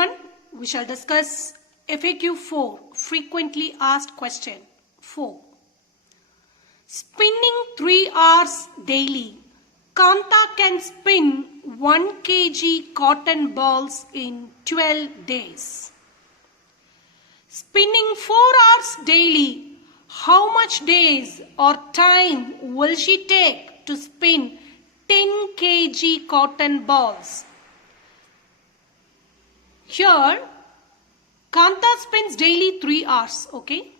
everyone. We shall discuss FAQ 4, frequently asked question 4. Spinning 3 hours daily, Kanta can spin 1 kg cotton balls in 12 days. Spinning 4 hours daily, how much days or time will she take to spin 10 kg cotton balls? Here, Kanta spins daily 3 hours, okay?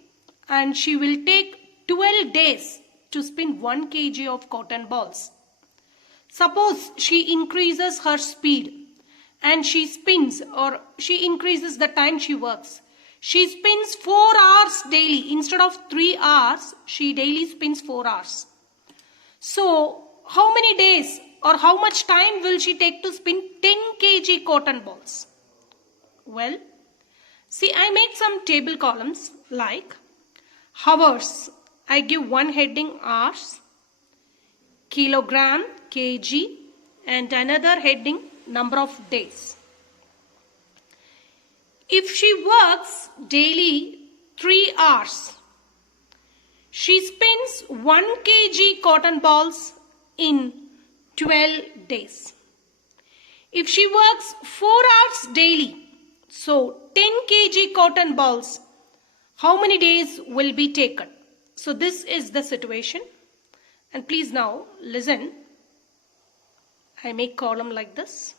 And she will take 12 days to spin 1 kg of cotton balls. Suppose she increases her speed and she spins, or she increases the time she works. She spins 4 hours daily. Instead of 3 hours, she daily spins 4 hours. So, how many days or how much time will she take to spin 10 kg cotton balls? Well, see, I make some table columns like hours. I give one heading hours, kilogram, kg, and another heading number of days. If she works daily 3 hours, she spins 1 kg cotton balls in 12 days. If she works 4 hours daily, so 10 kg cotton balls, how many days will be taken? So this is the situation. And please now listen. I make column like this.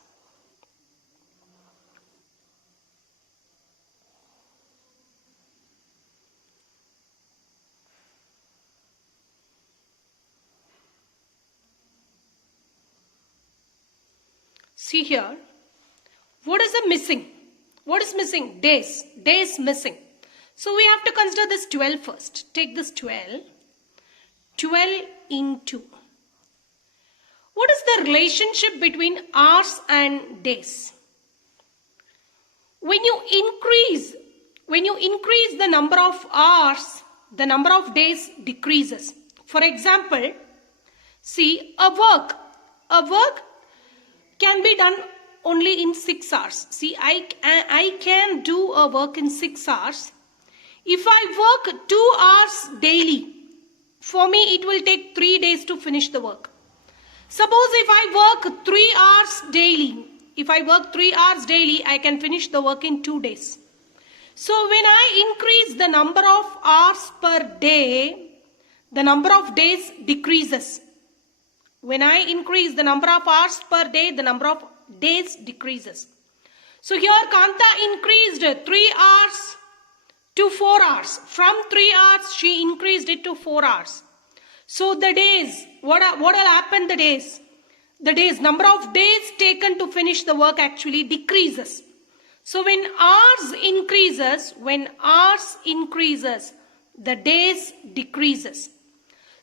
See here, what is the missing? What is missing? Days. Days missing. So we have to consider this 12 first. Take this 12. 12 into. What is the relationship between hours and days? When you increase the number of hours, the number of days decreases. For example, see, a work can be done only in 6 hours. See, I can do a work in 6 hours. If I work 2 hours daily, for me it will take 3 days to finish the work. Suppose if I work 3 hours daily, I can finish the work in 2 days. So when I increase the number of hours per day, the number of days decreases. When I increase the number of hours per day, the number of days decreases. So here Kanta increased 3 hours to 4 hours. From 3 hours, she increased it to 4 hours. So the days, what will happen the days? The days, number of days taken to finish the work actually decreases. So when hours increases, the days decreases.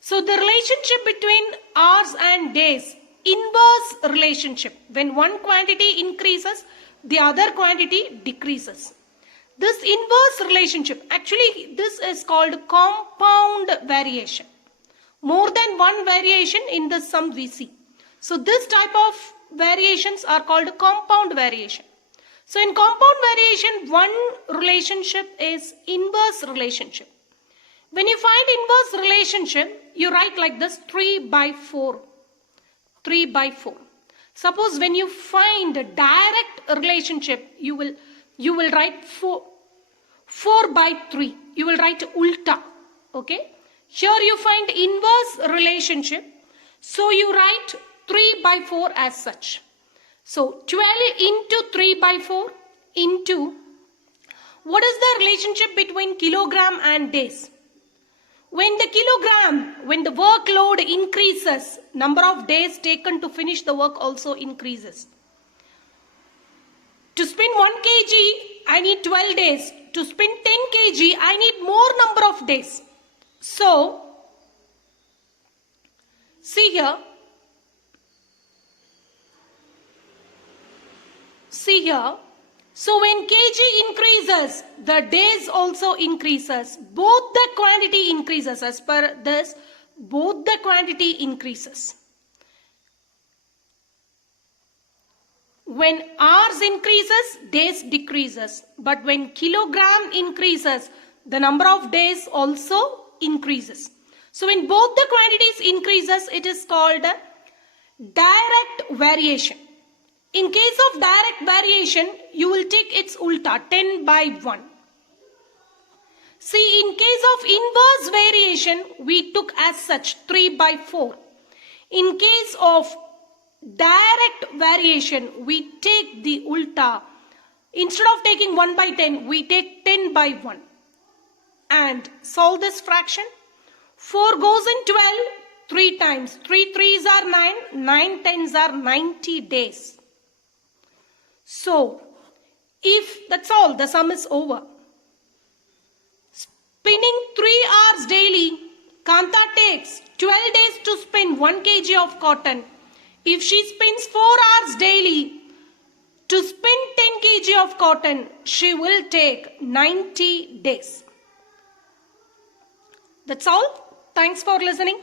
So the relationship between hours and days, inverse relationship. When one quantity increases, the other quantity decreases. This inverse relationship, actually this is called compound variation. More than one variation in the sum we see. So this type of variations are called compound variation. So in compound variation, one relationship is inverse relationship. When you find inverse relationship, you write like this 3 by 4. 3 by 4. Suppose when you find a direct relationship, you will write 4 by 3. You will write ulta. Okay. Here you find inverse relationship. So you write 3 by 4 as such. So 12 into 3 by 4 into. What is the relationship between kilogram and days? When the workload increases, number of days taken to finish the work also increases. To spin 1 kg, I need 12 days. To spin 10 kg, I need more number of days. So, see here. So when kg increases, the days also increases. Both the quantity increases. As per this, both the quantity increases. When hours increases, days decreases. But when kilogram increases, the number of days also increases. So when both the quantities increases, it is called a direct variation. In case of direct variation, you will take its ulta, 10 by 1. See, in case of inverse variation, we took as such 3 by 4. In case of direct variation, we take the ulta. Instead of taking 1 by 10, we take 10 by 1. And solve this fraction. 4 goes in 12, 3 times. 3 3s are 9, 9 10s are 90 days. So, if that's all, the sum is over. Spinning 3 hours daily, Kanta takes 12 days to spin 1 kg of cotton. If she spins 4 hours daily to spin 10 kg of cotton, she will take 90 days. That's all. Thanks for listening.